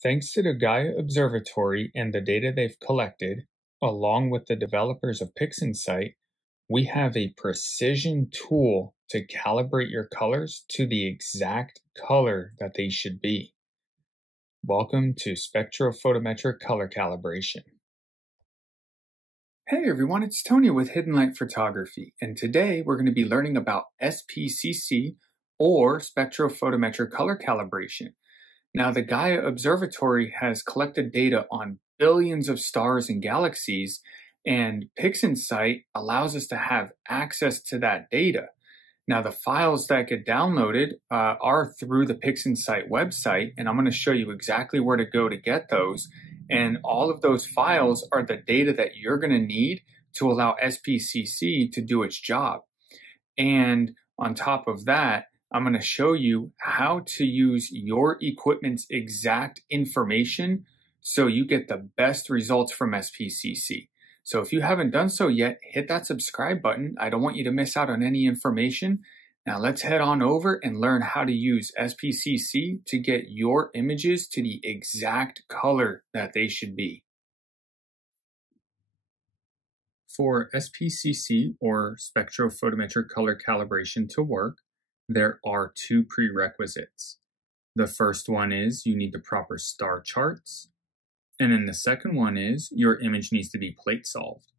Thanks to the Gaia Observatory and the data they've collected, along with the developers of PixInsight, we have a precision tool to calibrate your colors to the exact color that they should be. Welcome to SpectroPhotoMetric Color Calibration. Hey everyone, it's Tony with Hidden Light Photography, and today we're going to be learning about SPCC or SpectroPhotoMetric Color Calibration. Now, the Gaia Observatory has collected data on billions of stars and galaxies, and PixInsight allows us to have access to that data. Now, the files that get downloaded are through the PixInsight website, and I'm going to show you exactly where to go to get those. And all of those files are the data that you're going to need to allow SPCC to do its job. And on top of that, I'm going to show you how to use your equipment's exact information so you get the best results from SPCC. So if you haven't done so yet, hit that subscribe button. I don't want you to miss out on any information. Now let's head on over and learn how to use SPCC to get your images to the exact color that they should be. For SPCC or SpectroPhotoMetric Color Calibration to work, there are two prerequisites. The first one is you need the proper star charts, and then the second one is your image needs to be plate solved.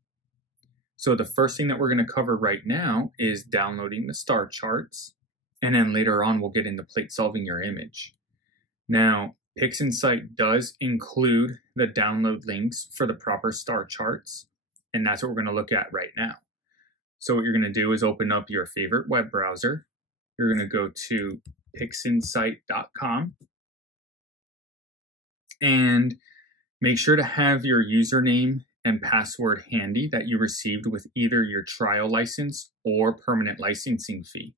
So the first thing that we're going to cover right now is downloading the star charts, and then later on we'll get into plate solving your image. Now, PixInsight does include the download links for the proper star charts, and that's what we're going to look at right now. So what you're going to do is open up your favorite web browser. You're going to go to PixInsight.com and make sure to have your username and password handy that you received with either your trial license or permanent licensing fee.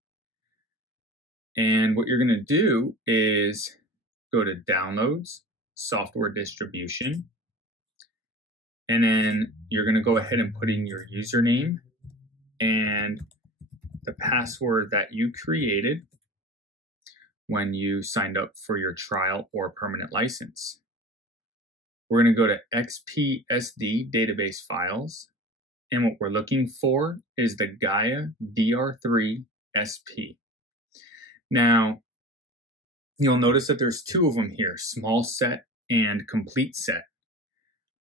And what you're going to do is go to Downloads, Software Distribution, and then you're going to go ahead and put in your username and the password that you created when you signed up for your trial or permanent license. We're going to go to XPSD database files, and what we're looking for is the Gaia DR3 SP. Now, you'll notice that there's two of them here, small set and complete set.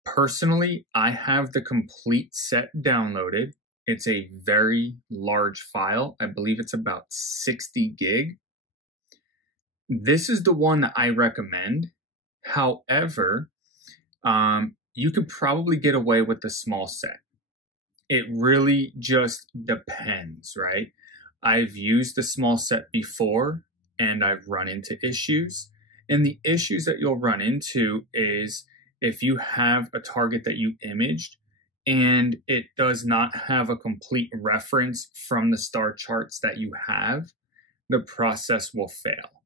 Personally, I have the complete set downloaded. It's a very large file. I believe it's about 60 gig. This is the one that I recommend. However, you could probably get away with the small set. It really just depends, right? I've used the small set before and I've run into issues. And the issues that you'll run into is if you have a target that you imaged and it does not have a complete reference from the star charts that you have, the process will fail.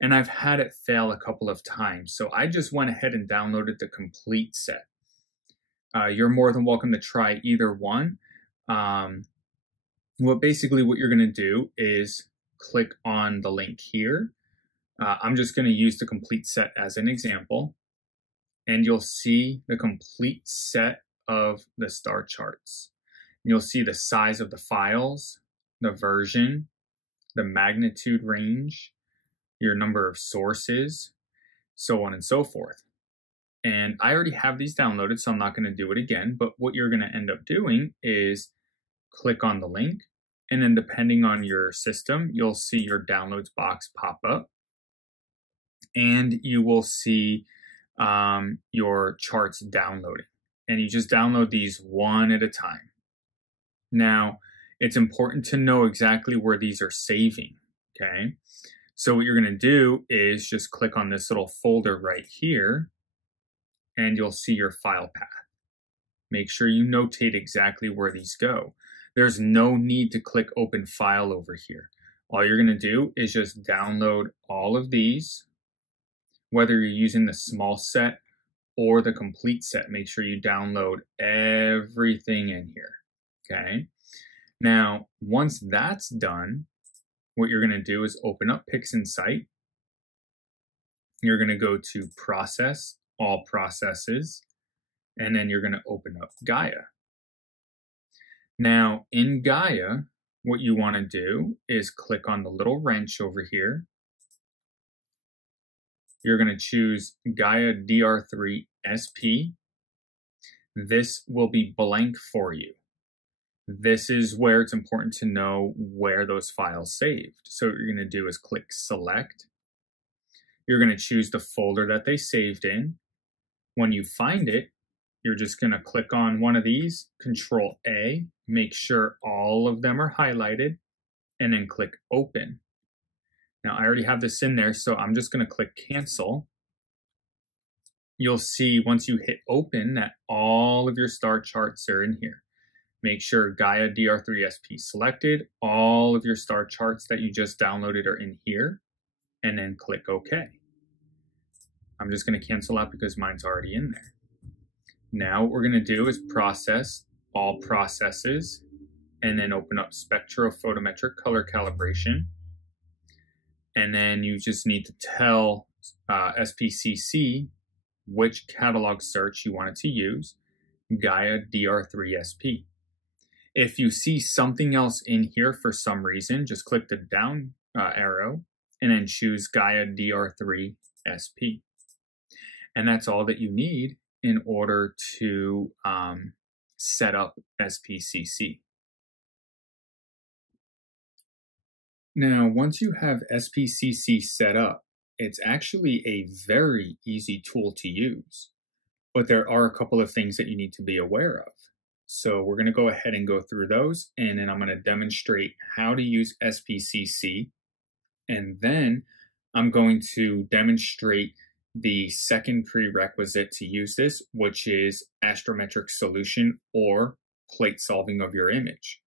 And I've had it fail a couple of times. So I just went ahead and downloaded the complete set. You're more than welcome to try either one. Basically what you're going to do is click on the link here. I'm just going to use the complete set as an example. And you'll see the complete set of the star charts. You'll see the size of the files, the version, the magnitude range, your number of sources, so on and so forth. And I already have these downloaded, so I'm not going to do it again. But what you're going to end up doing is click on the link, and then depending on your system, you'll see your downloads box pop up, and you will see your charts downloading. And you just download these one at a time. Now, it's important to know exactly where these are saving, okay? So what you're going to do is just click on this little folder right here, and you'll see your file path. Make sure you notate exactly where these go. There's no need to click Open File over here. All you're going to do is just download all of these, whether you're using the small set or the complete set. Make sure you download everything in here, okay? Now, once that's done, what you're going to do is open up PixInsight, you're going to go to Process, All Processes, and then you're going to open up Gaia. Now, in Gaia, what you want to do is click on the little wrench over here. You're going to choose Gaia DR3 SP. This will be blank for you. This is where it's important to know where those files saved. So what you're going to do is click Select. You're going to choose the folder that they saved in. When you find it, you're just going to click on one of these, Control A, make sure all of them are highlighted, and then click Open. Now I already have this in there, so I'm just going to click Cancel. You'll see once you hit Open that all of your star charts are in here. Make sure Gaia DR3 SP selected, all of your star charts that you just downloaded are in here, and then click OK. I'm just going to cancel out because mine's already in there. Now what we're going to do is Process, All Processes, and then open up SpectroPhotoMetric Color Calibration. And then you just need to tell SPCC which catalog search you want it to use, Gaia DR3 SP. If you see something else in here for some reason, just click the down arrow and then choose Gaia DR3 SP. And that's all that you need in order to set up SPCC. Now, once you have SPCC set up, it's actually a very easy tool to use, but there are a couple of things that you need to be aware of. So we're going to go ahead and go through those, and then I'm going to demonstrate how to use SPCC, and then I'm going to demonstrate the second prerequisite to use this, which is Astrometric Solution or plate solving of your image.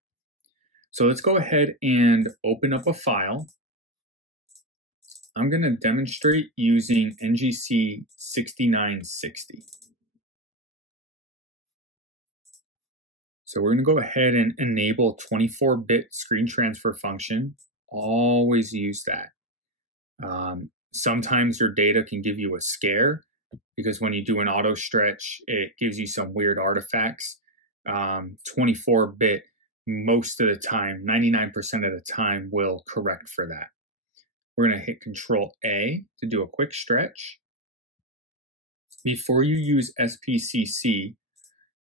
So let's go ahead and open up a file. I'm going to demonstrate using NGC 6960. So we're going to go ahead and enable 24-bit screen transfer function. Always use that. Sometimes your data can give you a scare because when you do an auto stretch, it gives you some weird artifacts. 24-bit, most of the time, 99% of the time, will correct for that. We're going to hit Control A to do a quick stretch. Before you use SPCC,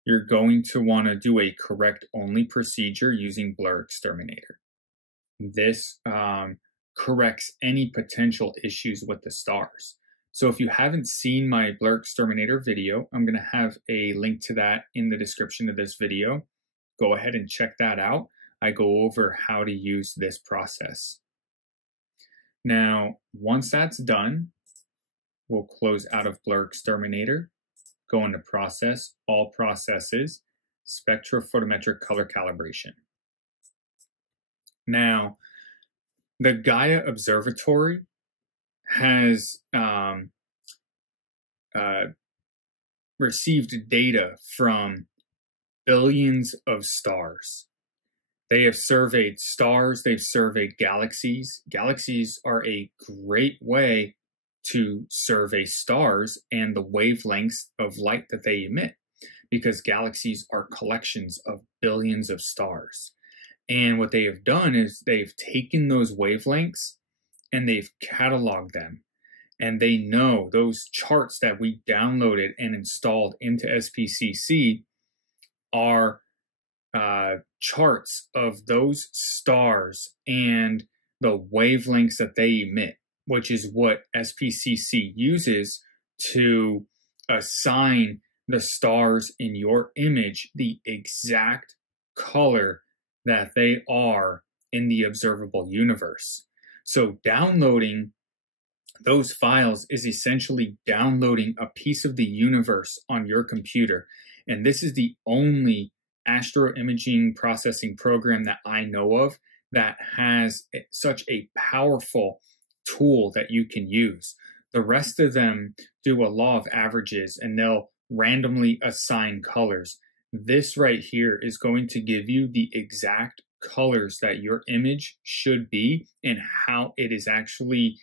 you're going to want to do a correct only procedure using BlurXterminator. This corrects any potential issues with the stars. So if you haven't seen my BlurXterminator video, I'm going to have a link to that in the description of this video. Go ahead and check that out. I go over how to use this process. Now, once that's done, we'll close out of BlurXterminator, go into Process, All Processes, SpectroPhotoMetric Color Calibration. Now, the Gaia Observatory has received data from billions of stars. They have surveyed stars, they've surveyed galaxies. Galaxies are a great way to survey stars and the wavelengths of light that they emit, because galaxies are collections of billions of stars. And what they have done is they've taken those wavelengths and they've cataloged them. And they know those charts that we downloaded and installed into SPCC are charts of those stars and the wavelengths that they emit, which is what SPCC uses to assign the stars in your image the exact color that they are in the observable universe. So downloading those files is essentially downloading a piece of the universe on your computer. And this is the only astro imaging processing program that I know of that has such a powerful tool that you can use. The rest of them do a law of averages and they'll randomly assign colors. This right here is going to give you the exact colors that your image should be and how it is actually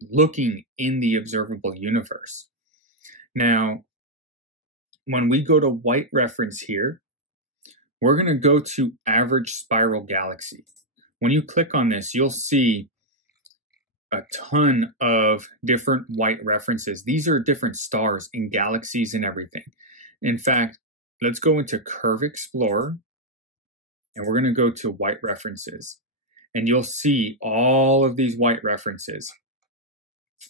looking in the observable universe. Now, when we go to white reference here, we're going to go to average spiral galaxy. When you click on this, you'll see a ton of different white references. These are different stars and galaxies and everything. In fact, let's go into Curve Explorer, and we're going to go to white references. And you'll see all of these white references.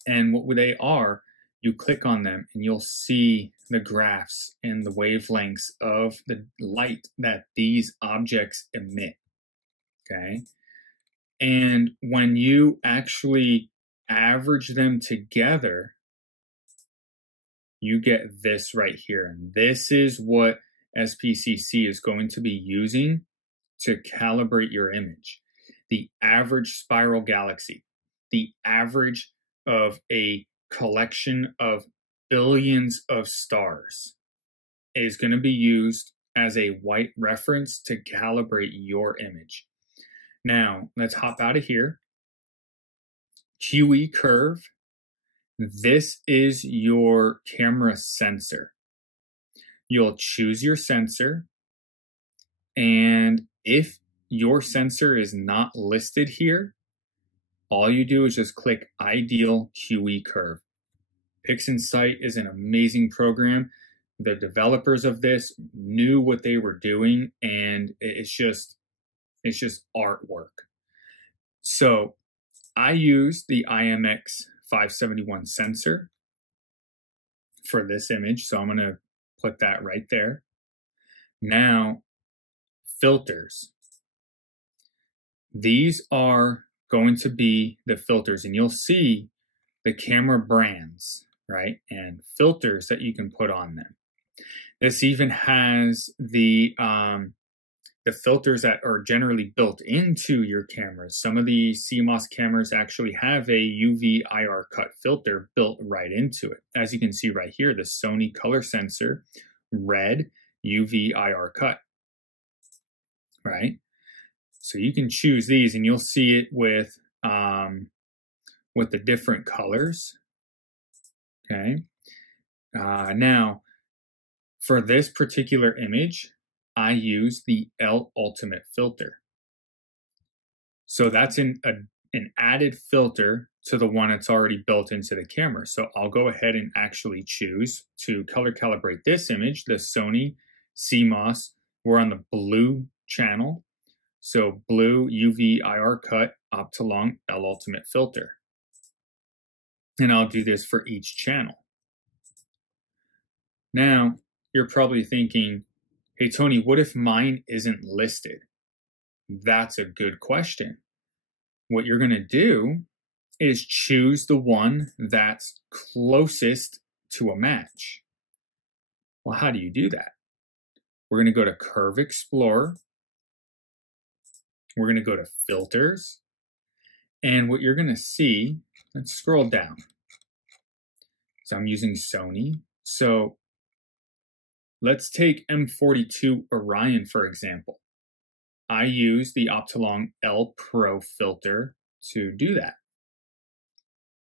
And what they are, you click on them and you'll see the graphs and the wavelengths of the light that these objects emit. Okay. And when you actually average them together, you get this right here. And this is what SPCC is going to be using to calibrate your image. The average spiral galaxy, the average of a collection of billions of stars is going to be used as a white reference to calibrate your image. Now, let's hop out of here. QE curve. This is your camera sensor. You'll choose your sensor, and if your sensor is not listed here, all you do is just click Ideal QE Curve. PixInsight is an amazing program. The developers of this knew what they were doing, and it's just artwork. So I use the IMX 571 sensor for this image, so I'm going to put that right there. Now, filters. These are going to be the filters, and you'll see the camera brands, right? And filters that you can put on them. This even has the filters that are generally built into your cameras. Some of the CMOS cameras actually have a UV IR cut filter built right into it. As you can see right here, the Sony color sensor, red UV IR cut, right? So you can choose these, and you'll see it with the different colors. Okay. Now, for this particular image, I use the L Ultimate filter. So that's an added filter to the one that's already built into the camera. So I'll go ahead and actually choose to color calibrate this image, the Sony CMOS. We're on the blue channel. So blue UV IR cut Optolong L Ultimate filter. And I'll do this for each channel. Now, you're probably thinking, hey, Tony, what if mine isn't listed? That's a good question. What you're going to do is choose the one that's closest to a match. Well, how do you do that? We're going to go to Curve Explorer. We're going to go to Filters. And what you're going to see, let's scroll down. So I'm using Sony. So let's take M42 Orion, for example. I use the Optolong L Pro filter to do that.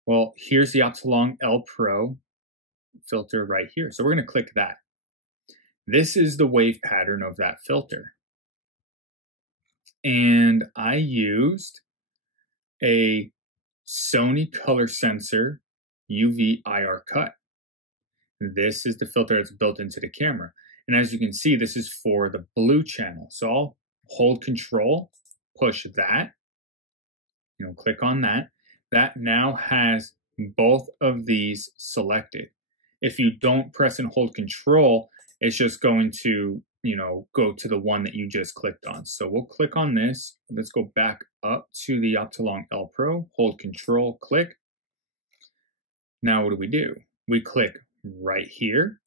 Well, here's the Optolong L Pro filter right here. So we're going to click that. This is the wave pattern of that filter. And I used a Sony color sensor UV IR cut. This is the filter that's built into the camera. And as you can see, this is for the blue channel. So I'll hold Control, push that, click on that. That now has both of these selected. If you don't press and hold Control, it's just going to, go to the one that you just clicked on. So we'll click on this. Let's go back up to the Optolong L Pro, hold Control, click. Now what do? We click right here.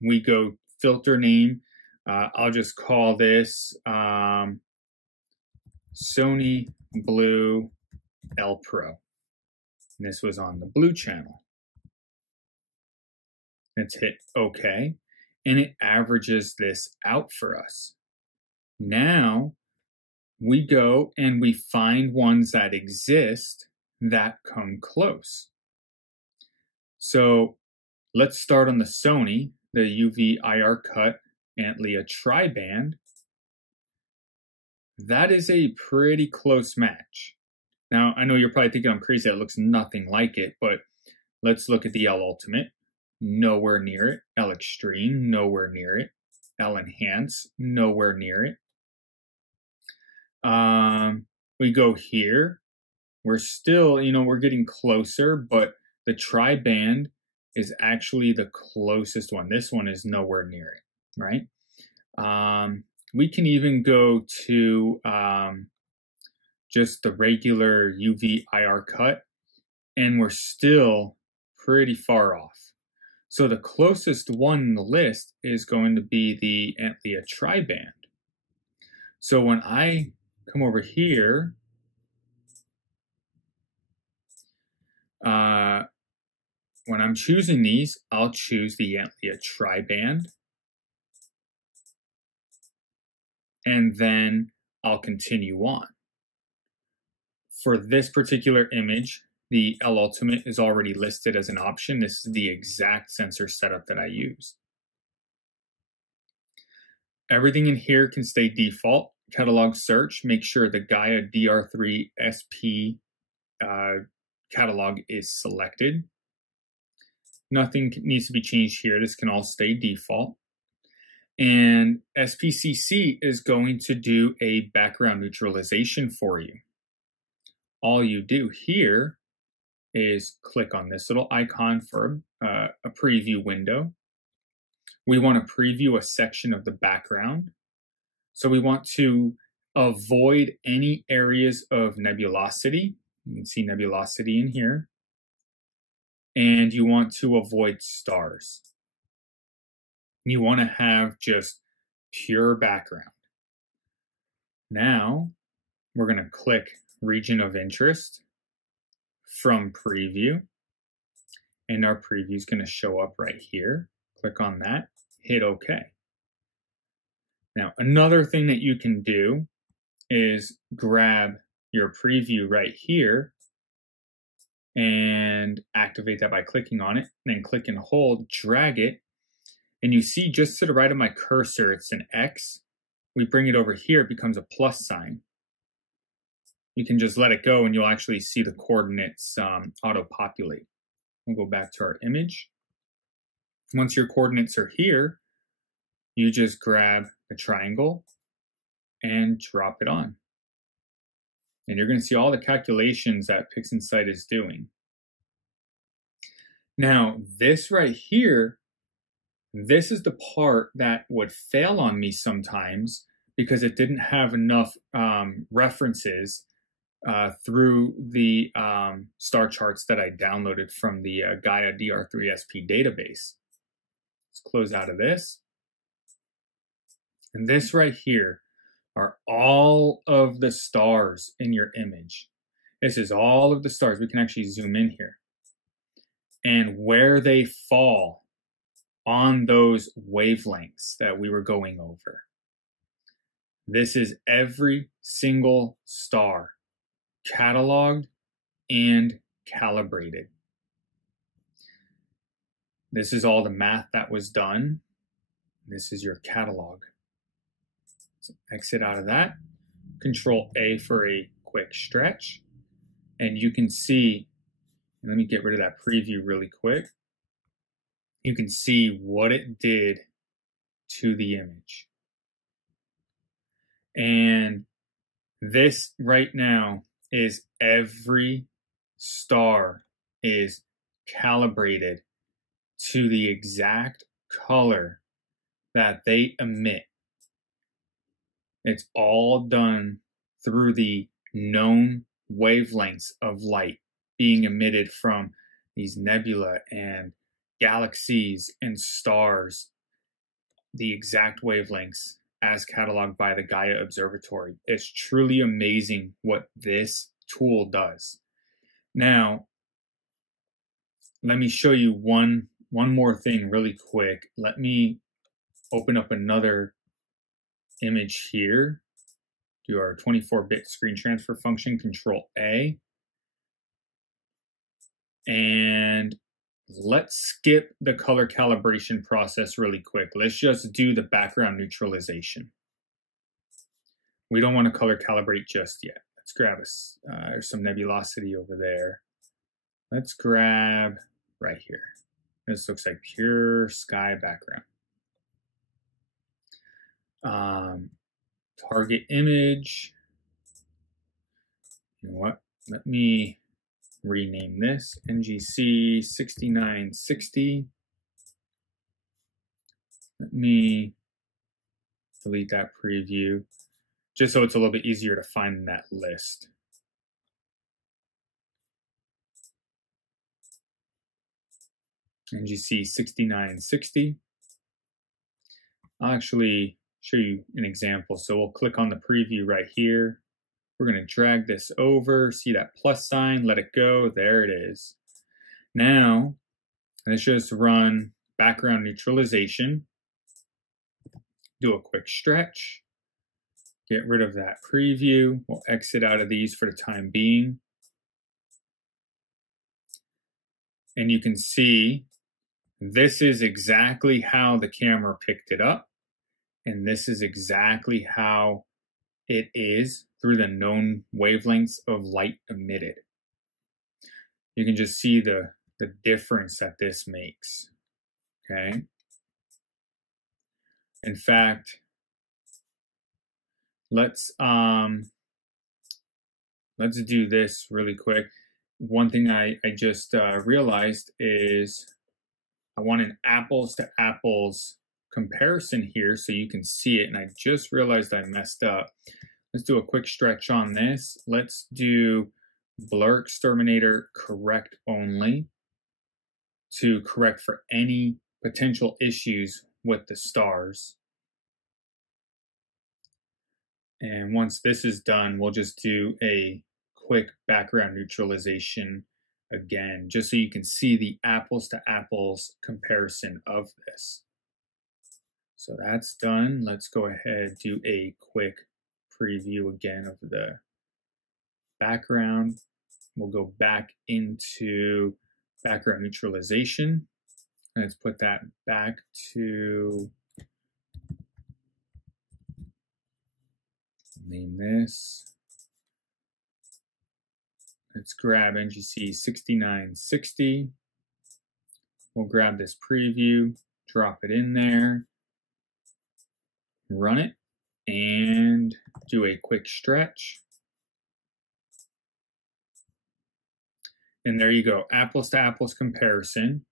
We go filter name. I'll just call this Sony Blue L Pro. And this was on the blue channel. Let's hit OK. And it averages this out for us. Now we go and we find ones that exist that come close. So let's start on the Sony, the UV IR cut Antlia tri-band. That is a pretty close match. Now, I know you're probably thinking I'm crazy, that looks nothing like it, but let's look at the L Ultimate. Nowhere near it. L Extreme, nowhere near it. L Enhance, nowhere near it. We go here. We're still, we're getting closer, but the tri-band is actually the closest one. This one is nowhere near it, right? We can even go to just the regular UV IR cut, and we're still pretty far off. So the closest one in the list is going to be the Antlia tri-band. So when I come over here, when I'm choosing these, I'll choose the Antlia tri-band, and then I'll continue on. For this particular image, the L Ultimate is already listed as an option. This is the exact sensor setup that I use. Everything in here can stay default. Catalog search, make sure the Gaia DR3 SP catalog is selected. Nothing needs to be changed here. This can all stay default. And SPCC is going to do a background neutralization for you. All you do here is click on this little icon for a preview window. We want to preview a section of the background. So we want to avoid any areas of nebulosity. You can see nebulosity in here. And you want to avoid stars. You want to have just pure background. Now, we're going to click Region of Interest from Preview. And our preview is going to show up right here. Click on that, hit OK. Now, another thing that you can do is grab your preview right here and activate that by clicking on it, then click and hold, drag it, and you see just to the right of my cursor, it's an X. We bring it over here, it becomes a plus sign. You can just let it go and you'll actually see the coordinates auto-populate. We'll go back to our image. Once your coordinates are here, you just grab a triangle and drop it on. And you're going to see all the calculations that PixInsight is doing. Now, this right here, this is the part that would fail on me sometimes because it didn't have enough references through the star charts that I downloaded from the Gaia DR3SP database. Let's close out of this. And this right here are all of the stars in your image. This is all of the stars. We can actually zoom in here. And where they fall on those wavelengths that we were going over. This is every single star, cataloged and calibrated. This is all the math that was done. This is your catalog. So exit out of that, Control A for a quick stretch, and you can see, and let me get rid of that preview really quick. You can see what it did to the image. And this right now is every star is calibrated to the exact color that they emit. It's all done through the known wavelengths of light being emitted from these nebula and galaxies and stars, the exact wavelengths as cataloged by the Gaia Observatory. It's truly amazing what this tool does. Now, let me show you one more thing really quick. Let me open up another image here. Do our 24-bit screen transfer function, Control A. And let's skip the color calibration process really quick. Let's just do the background neutralization. We don't want to color calibrate just yet. Let's grab there's some nebulosity over there. Let's grab right here. This looks like pure sky background. Target image. You know what? Let me rename this NGC 6960. Let me delete that preview just so it's a little bit easier to find in that list. NGC 6960. I'll actually show you an example. So we'll click on the preview right here. We're going to drag this over, see that plus sign, let it go. There it is. Now, let's just run background neutralization. Do a quick stretch. Get rid of that preview. We'll exit out of these for the time being. And you can see this is exactly how the camera picked it up. And this is exactly how it is through the known wavelengths of light emitted. You can just see the difference that this makes, okay? In fact, let's do this really quick. One thing I just realized is I want an apples to apples comparison here so you can see it, and I just realized I messed up. Let's do a quick stretch on this. Let's do BlurXterminator correct only to correct for any potential issues with the stars. And once this is done, we'll just do a quick background neutralization again, just so you can see the apples to apples comparison of this. So that's done. Let's go ahead, do a quick preview again of the background. We'll go back into background neutralization. Let's put that back to, name this. Let's grab NGC 6960. We'll grab this preview, drop it in there, run it, and do a quick stretch. And there you go, apples to apples comparison.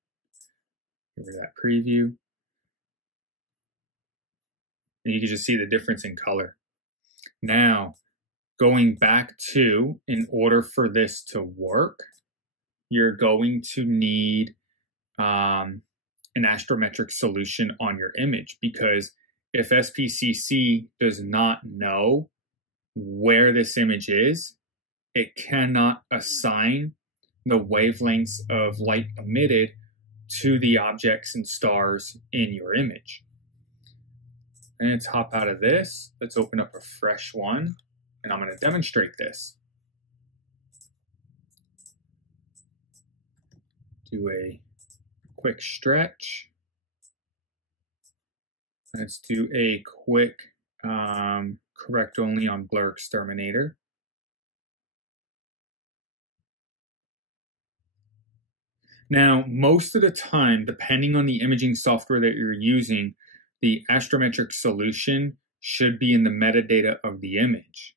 Give her that preview. And you can just see the difference in color. Now, going back to, in order for this to work, you're going to need an astrometric solution on your image, because if SPCC does not know where this image is, it cannot assign the wavelengths of light emitted to the objects and stars in your image. And let's hop out of this. Let's open up a fresh one, and I'm going to demonstrate this. Do a quick stretch. Let's do a quick correct only on BlurXterminator. Now, most of the time, depending on the imaging software that you're using, the Astrometric Solution should be in the metadata of the image.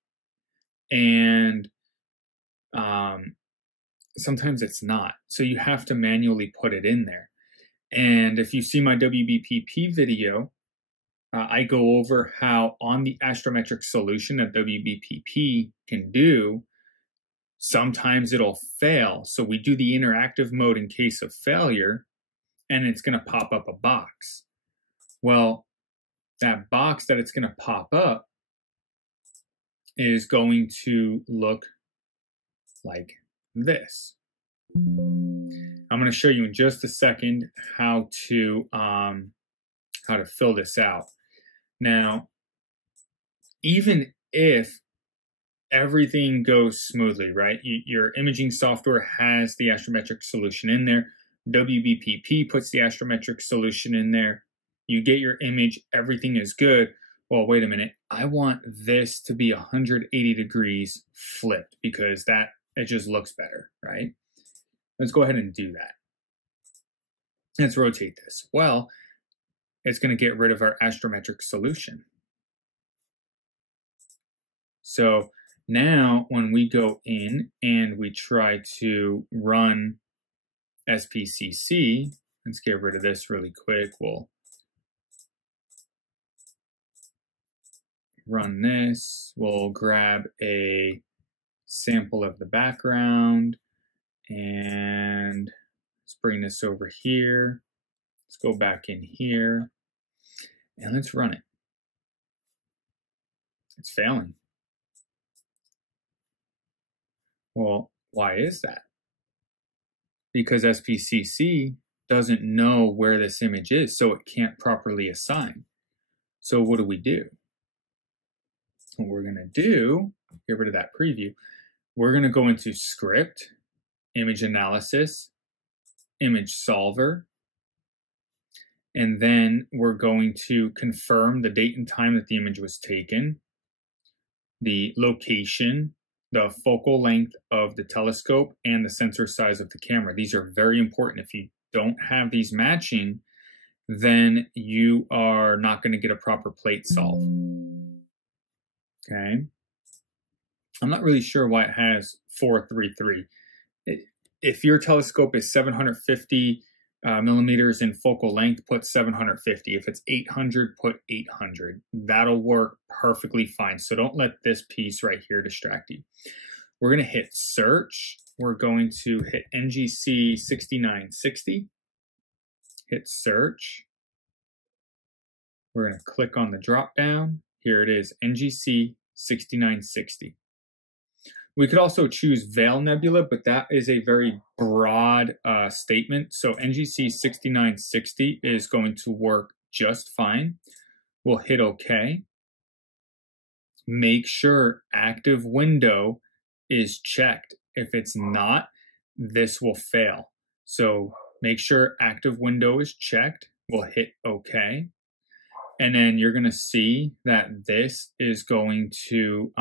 And sometimes it's not. So you have to manually put it in there. And if you see my WBPP video, I go over how on the Astrometric Solution that WBPP can do, sometimes it'll fail. So we do the interactive mode in case of failure, and it's going to pop up a box. Well, that box that it's going to pop up is going to look like this. I'm going to show you in just a second how to fill this out. Now, even if everything goes smoothly, right? Your imaging software has the Astrometric Solution in there. WBPP puts the Astrometric Solution in there. You get your image, everything is good. Well, wait a minute. I want this to be 180 degrees flipped because it just looks better, right? Let's go ahead and do that. Let's rotate this. Well, it's going to get rid of our Astrometric Solution. So now when we go in and we try to run SPCC, let's get rid of this really quick. We'll run this. We'll grab a sample of the background and let's bring this over here. Let's go back in here and let's run it. It's failing. Well, why is that? Because SPCC doesn't know where this image is, so it can't properly assign. So what do? What we're going to do, get rid of that preview, we're going to go into Script, Image Analysis, Image Solver, and then we're going to confirm the date and time that the image was taken, the location, the focal length of the telescope, and the sensor size of the camera. These are very important. If you don't have these matching, then you are not going to get a proper plate solve. Okay. I'm not really sure why it has 433. If your telescope is 750 millimeters in focal length, put 750. If it's 800, put 800. That'll work perfectly fine. So don't let this piece right here distract you. We're going to hit search. We're going to hit NGC 6960. Hit search. We're going to click on the drop down. Here it is, NGC 6960. We could also choose Veil Nebula, but that is a very broad statement. So NGC 6960 is going to work just fine. We'll hit OK. Make sure active window is checked. If it's not, this will fail. So make sure active window is checked. We'll hit OK. And then you're going to see that this is going to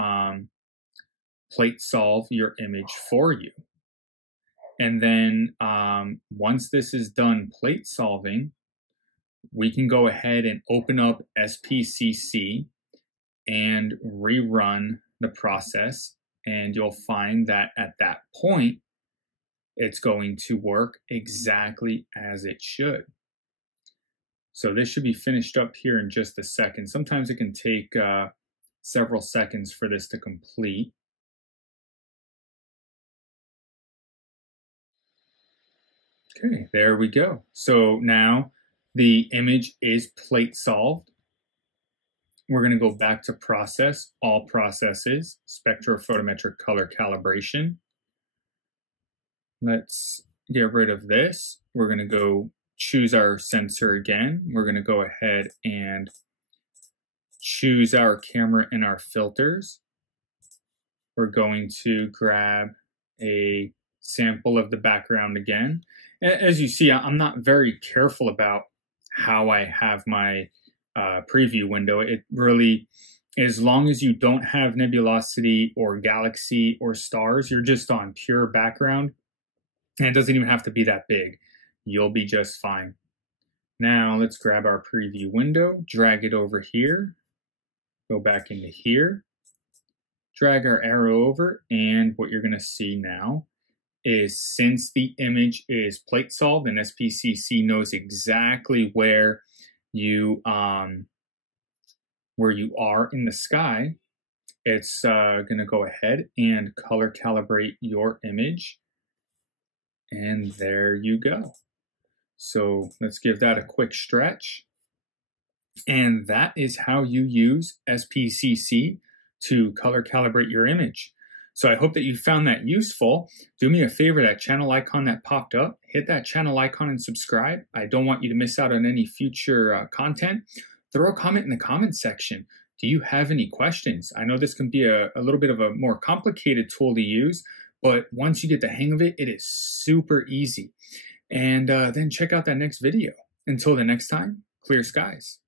plate solve your image for you. And then once this is done plate solving, we can go ahead and open up SPCC and rerun the process. And you'll find that at that point, it's going to work exactly as it should. So this should be finished up here in just a second. Sometimes it can take several seconds for this to complete. Okay, there we go. So now the image is plate solved. We're going to go back to Process, All Processes, SpectroPhotoMetric Color Calibration. Let's get rid of this. We're going to go choose our sensor again. We're going to go ahead and choose our camera and our filters. We're going to grab a sample of the background again. As you see, I'm not very careful about how I have my preview window. It really, as long as you don't have nebulosity or galaxy or stars, you're just on pure background. And it doesn't even have to be that big. You'll be just fine. Now let's grab our preview window, drag it over here, go back into here, drag our arrow over, and what you're going to see now is since the image is plate solved and SPCC knows exactly where you are in the sky, it's going to go ahead and color calibrate your image. And there you go. So let's give that a quick stretch. And that is how you use SPCC to color calibrate your image. So I hope that you found that useful. Do me a favor, that channel icon that popped up, hit that channel icon and subscribe. I don't want you to miss out on any future content. Throw a comment in the comment section. Do you have any questions? I know this can be a little bit of a more complicated tool to use, but once you get the hang of it, it is super easy. And then check out that next video. Until the next time, clear skies.